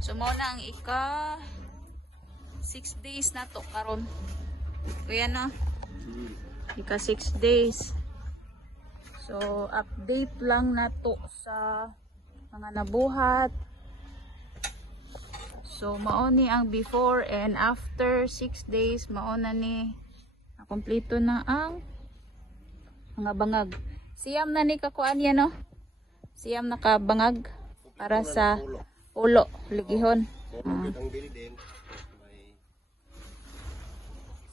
So mo na ang ika 6 days na to karon. Kuya no? Ika 6 days. So update lang na to sa mga nabuhat. So mao ni ang before and after 6 days, mao na ni kompleto na ang mga bangag. Siyam na ni kakuan yan, no? Siyam na kabangag para sa ulo, ligihon. Ang building may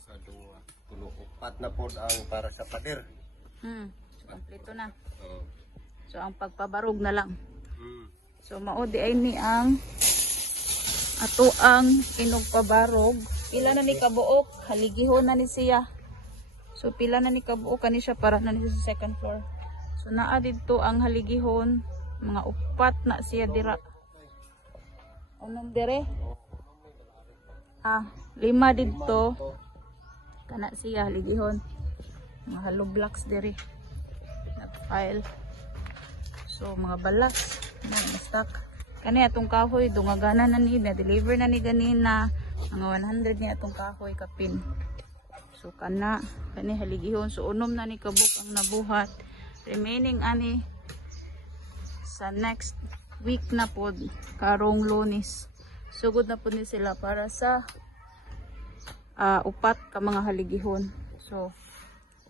sa duwa, tulo, upat na po ang para sa pader. So kompleto na. So ang pagpabarog na lang. So mao di ay ni ang ato ang inugpabarog. Pila na ni kabuok, haligihon na ni siya. So pila na ni kabuok kani siya para na ni sa second floor. So naa dito ang haligihon, mga upat na siya dira. Unong dire? 5 dito. Kana siya haligihon. Mga hollow blocks dire. Nag-file. So mga balas, mga stock. Kani atong kahoy dungagana na ni na-deliver na ni ganina. Mga 100 niya atong kahoy kapin. So kani haligihon. So unom na ni kabuk ang nabuhat. Remaining ani sa next week na pod karong Lunes. Sugod na pod ni sila para sa upat ka mga haligihon. So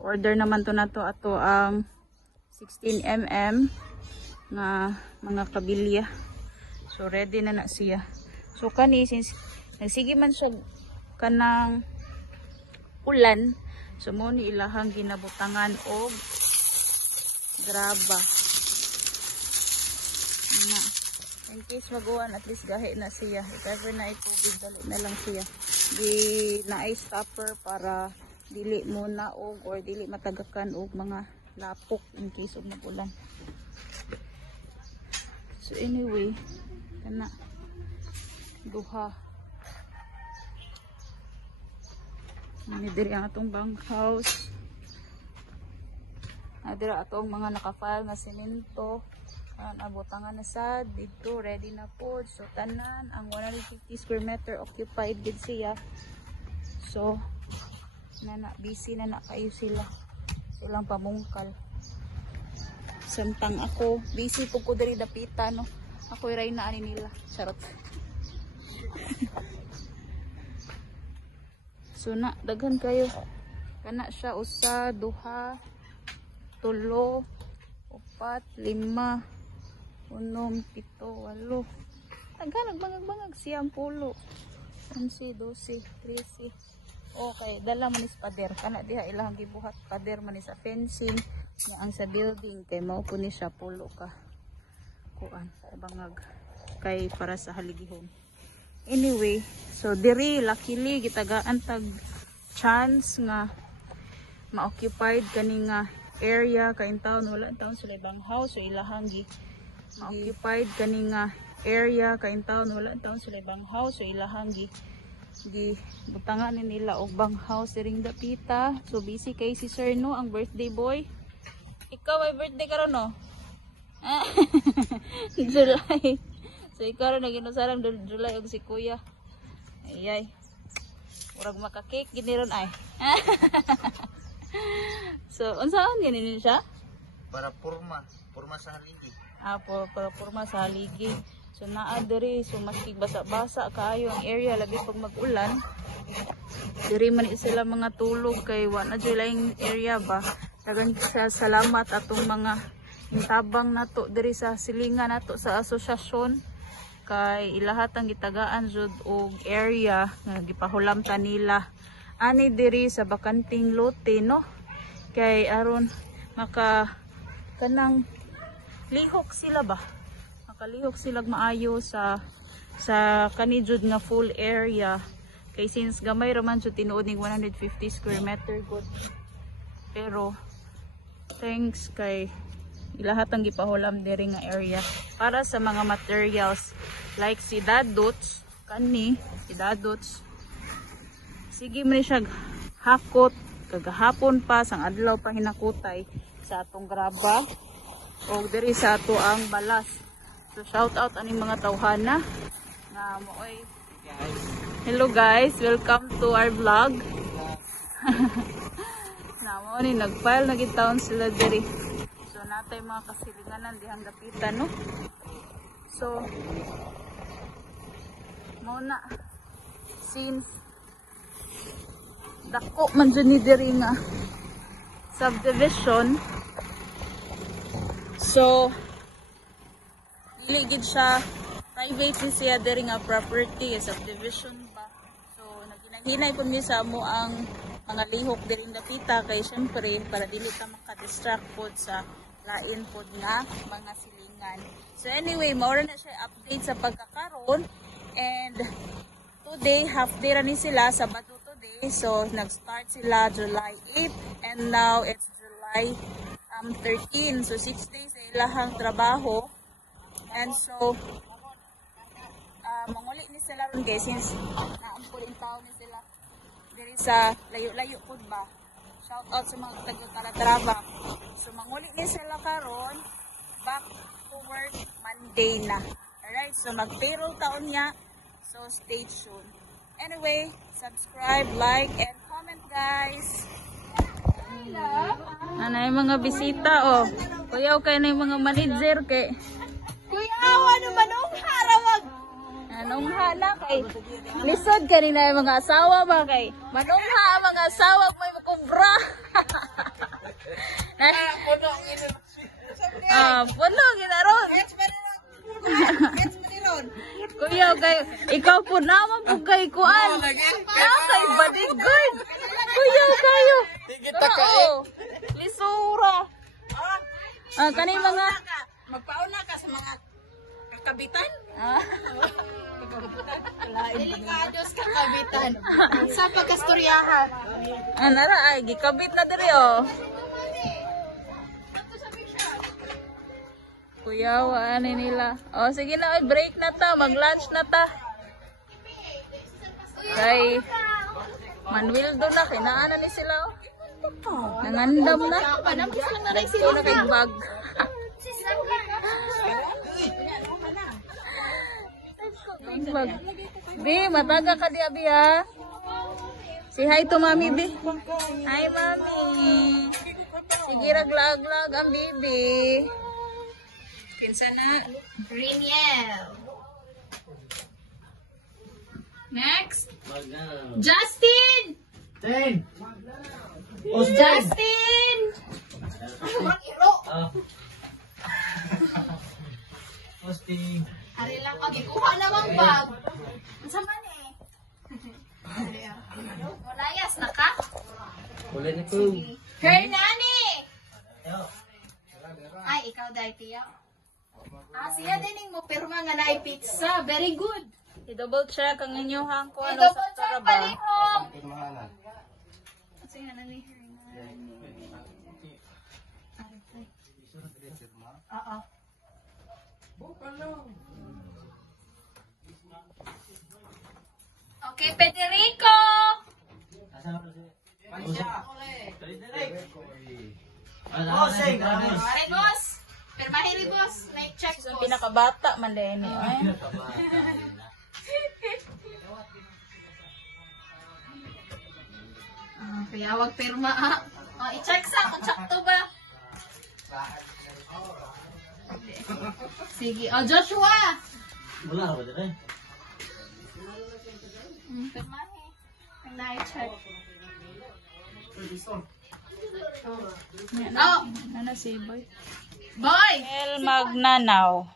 order naman to nato ato ang 16 mm nga mga kabilya. So ready na na siya. So kani since nagsige man siya kanang ulan, so mo ni ilahang ginabutangan og graba. Na. In case maguwan, at least gahi na siya. If ever na itubig, dali na lang siya. Di na ay stopper para dili muna og or dili matagakan og mga lapok in case of nagulan. So anyway, kana duha. Ini diri ang atong bunkhouse. Diri atong mga naka-file nga semento. Nabutangan na sad dito, ready na po. So tanan ang 150 square meter occupied din siya. So busy na kayo sila. Silang pamungkal. Samtang ako, busy po ko diri dapita, no. Ako iray na ani nila. Charot. So na daghan kayo. Kana siya usa, duha, tulo, upat, lima, unom, pito, walo. Nagbangag-bangag siyang pulo. 11, 12, 13. Okay, dala man is pader. Kana diha ilang gibuhat pader man is sa fencing. Nya ang sa building kay mao po ni siya pulo ka. Kuan sa bangag kay para sa haligihon. Anyway, so diri luckily gitagaan tag chance nga ma-occupied kani nga area kain taon wala taon sila ibang house so ilahang occupied kani nga area kain taon wala taon sila ibang house so ilahang gi butangan ni nila og bang house diring dapita. So busy kay si sir no ang birthday boy. Ikaw ay birthday karon no? July. So ikaw rin naginusarang July og si kuya. Ayay. Murag maka-cake giniron ay. So, unsaon ganin siya? Para purma sa haligi. Para purma sa haligi. So naa diri, so maski basa-basa kaayo ang area labi pag mag-ulan. Diri man sila mga tulog kay wa na laing area ba. Dagan sa salamat atong mga intabang nato diri sa silingan nato sa asosyasyon kay ilahat ang gitagaan jud og area nga gipahulamtan nila ani diri sa bakanting lote no. Kay aron maka kanang lihok sila ba, makalihok sila maayo sa kani jud nga full area kay since gamay raman jud tinuod ning 150 square meter good. Pero thanks kay ilahat ang gipahulam diri nga area para sa mga materials like si dadots kani si dadots sige man siya hakot kagahapon pa sang adlaw pa hinakutay sa atong graba o diri sa ato ang balas. So shout out aning mga tawhana Na mo oy. Hello guys, welcome to our vlog. Na mo ni nagfile na gitaon sila diri. So natay mga kasilinganan dihang dapitan no. So mo na since dako man dyan ni diri nga subdivision. So ligid siya private ni siya diri nga property subdivision ba. So naghinay kun mi sa mo ang mga lihok diri dapita kay syempre para dili ta maka-distract pod sa lain pod nga mga silingan. So anyway, maura na siya update sa pagkakaroon and today half day ra ni sila Sabado today. So nag-start sila July 8 and now it's July 13. So 6 days sa ilahang trabaho. And so manguli ni sila ron guys since naampul in town ni sila diri sa layo-layo pud ba. Shout out sa mga taga-Calatrava. So manguli ni sila karon back to work Monday na. Alright, so mag-payroll taon niya. So stay tuned. Anyway, subscribe, like, and comment guys. Ano yung mga bisita oh. Kuya kayo na yung mga manager kay Kuya, ano manong harawag? manungha na kay lisod kanina yung mga asawa ba kay manungha ang mga asawa may makubra. Puno ginaron. Kuya kay ikaw po naman po kay kuan. Kay bodyguard. Kuya kayo. Lisura. Kani mga Magpauna ka sa mga kakabitan? Delikados kakabitan. Sa pagkastoryahan. nara ay gikabit na diri oh. Kuya, ano nila? Oh, sige na, break na ta, mag-lunch na ta. Kay Manuel doon na, kinaanan ni sila oh. Nangandam na. Ito na kay bag. Bag. Bi, mataga ka di abi ha. Si hi to mami bi. Hi mami. Sige raglag-lag ang bibi. Kinsa na? Greniel. Next. Justin! Justin! Ari lang, kuha namang bag. Ang sama eh. Layas na ka? Wala na ko. Hernani! Ay, ikaw dahil tiya. Siya din mo pirma nga na pizza. Very good. I-double check ang inyong hangko ano Double sa check Taraba. palihog. Kasi nga nani Hernani. Oo. Okay, Federico! Ay, boss! Permahiri, boss. May check, Ang boss. pinakabata man din eh. Kaya wag pirma, ah. I-check sa kung sakto ba. Sige. Joshua! Wala ba dito? Pirmahe. Ang na-check. Oh, Ano si Boy? boy! El Magnanaw.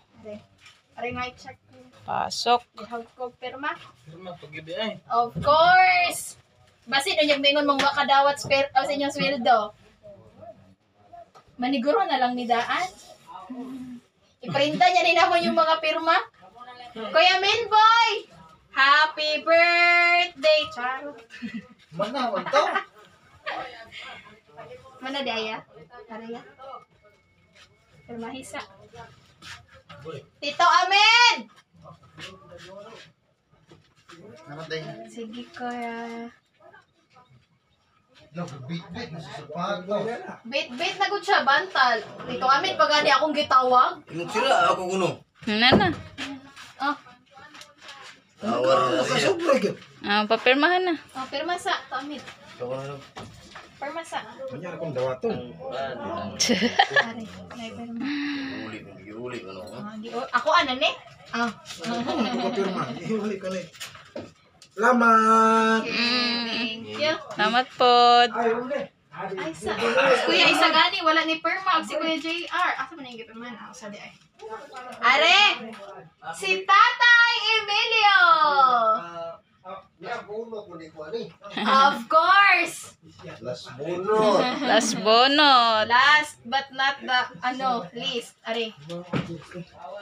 Aray nga i-check ko. Pasok. Ihag ko pirma. Firma paggabi ay. Of course! Basi na yung bingon mong wakadawat sa inyong sweldo. Maniguro na lang ni Daan. Iprinta niya rin ako yung mga pirma. Kuya Minboy! Happy birthday, Charo! Manawag to. Mana daya? Araya? Pirmahisa. Tito Amen! Namatay. Sige, kuya. Nagbit-bit na sa sapato. Bait-bait na gud siya, bantal. Tito Amen, pagani akong gitawag. Sila ako kuno. Nana. Oh. lagi. Papirmahan na. Oh, pirma sa tamit. Pirma sa. Kanya akong dawaton. Are, may pirma. Uli, ano? Ako ano ni? Ah. Ako pirma. Ihuli ka ni. Salamat. Thank you. Salamat po. Ay, uli. Ay, sa. Kuya, isa gani, wala ni Perma. Si Kuya JR. Asa man yung Perma na? Sa di ay. Are! Si Tatay Emilio! Of course! Las Bono. Last bonot. Last but not the, least. Are.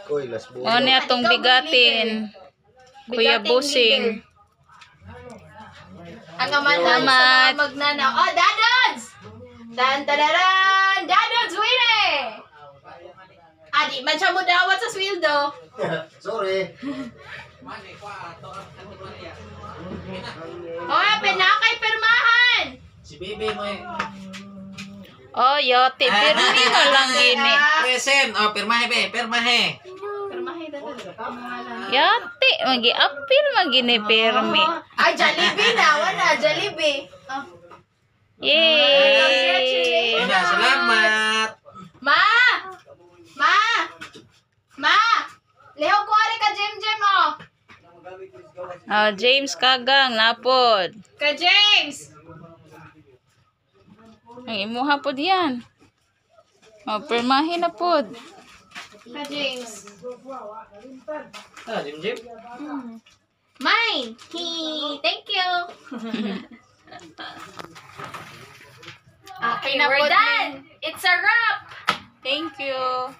Koy, Las Bono. O niya tong bigatin. Kuya Bigating Busing. leader. Ang amanan sa Salamat. mga magnanaw. Oh, Dadods! Tan-tadaran! Dadods winning! Adi, man siya mo dawat sa sweldo. Sorry. Oh, pinakay permahan! Si Bebe mo eh. Oh, yote. Pirmi mo lang gini. Present. Oh, pirmahe be. Pirmahe. Permahay Dadods. Yote. Magi-apil magini pirmi. Ay, Jollibee na. Wala, Jollibee. Oh. Yay! Ina, salamat. Ma! Ma! Ma! Leho ko ari ka Jem oh. Oh, James Kagang, napod. Ka James. Ang imuha po diyan. Oh, pirmahin na po. Ka James. Ah, Jim. Mine. Thank you. Okay, we're done. It's a wrap. Thank you.